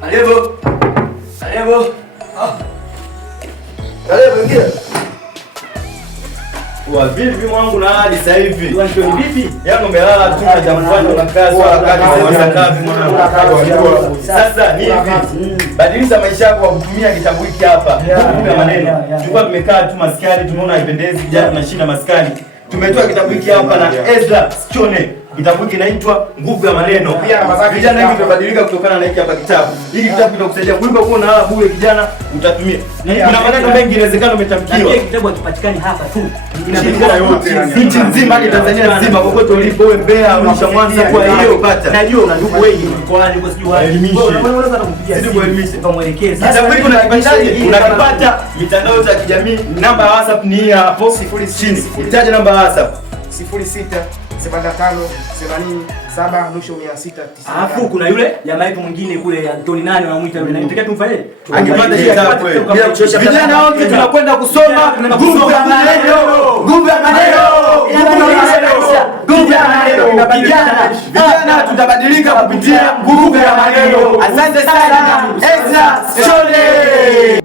Karibu. Karibu. Karibu ingia. Wa vipi mwanangu na hadi sasa hivi? Wancho ni vipi? Yangu umelala tu na jamfano na kazi wala kazi sema kazi mwanangu. Sasa ni hivi. Badilisha maisha yako kwa kutumia kitabu hiki hapa. Nguvu ya maneno. Tulikuwa tumekaa tu maskani tumeona haipendezi jana tunashinda maskani. Tumetoa kitabu hiki hapa na Ezra Chone. Kitabu hiki kinaitwa Nguvu ya Maneno. Pia vijana hivi tumebadilika kutokana na hiki hapa kitabu. Hiki kitabu kitakusaidia kuliko kuwa unalala bure kijana utatumia. Kuna maneno mengi inawezekana umetamkiwa. Hiki kitabu hakipatikani hapa tu. Inapatikana yote. Nchi nzima hadi Tanzania nzima kokote ulipo wewe Mbeya au Mwanza kwa hiyo upata. Najua una ndugu wengi mkoani huko sijui wapi. Unaweza kukupigia simu ukamwelekeza. Kitabu hiki unakipataje? Unakipata mitandao ya kijamii. Namba ya WhatsApp ni hii hapo chini. Itaje namba ya WhatsApp 0675807690. Alafu kuna yule jamaa yetu mwingine kule Antoni nani wanamuita yule. Nataka tumfanyie. Akipata kitabu bila kuchosha. Vijana wote tunakwenda kusoma Nguvu ya Maneno. Nguvu ya Maneno. Nguvu ya Maneno. Vijana tutabadilika kupitia Nguvu ya Maneno. Asante sana Ezra Chone.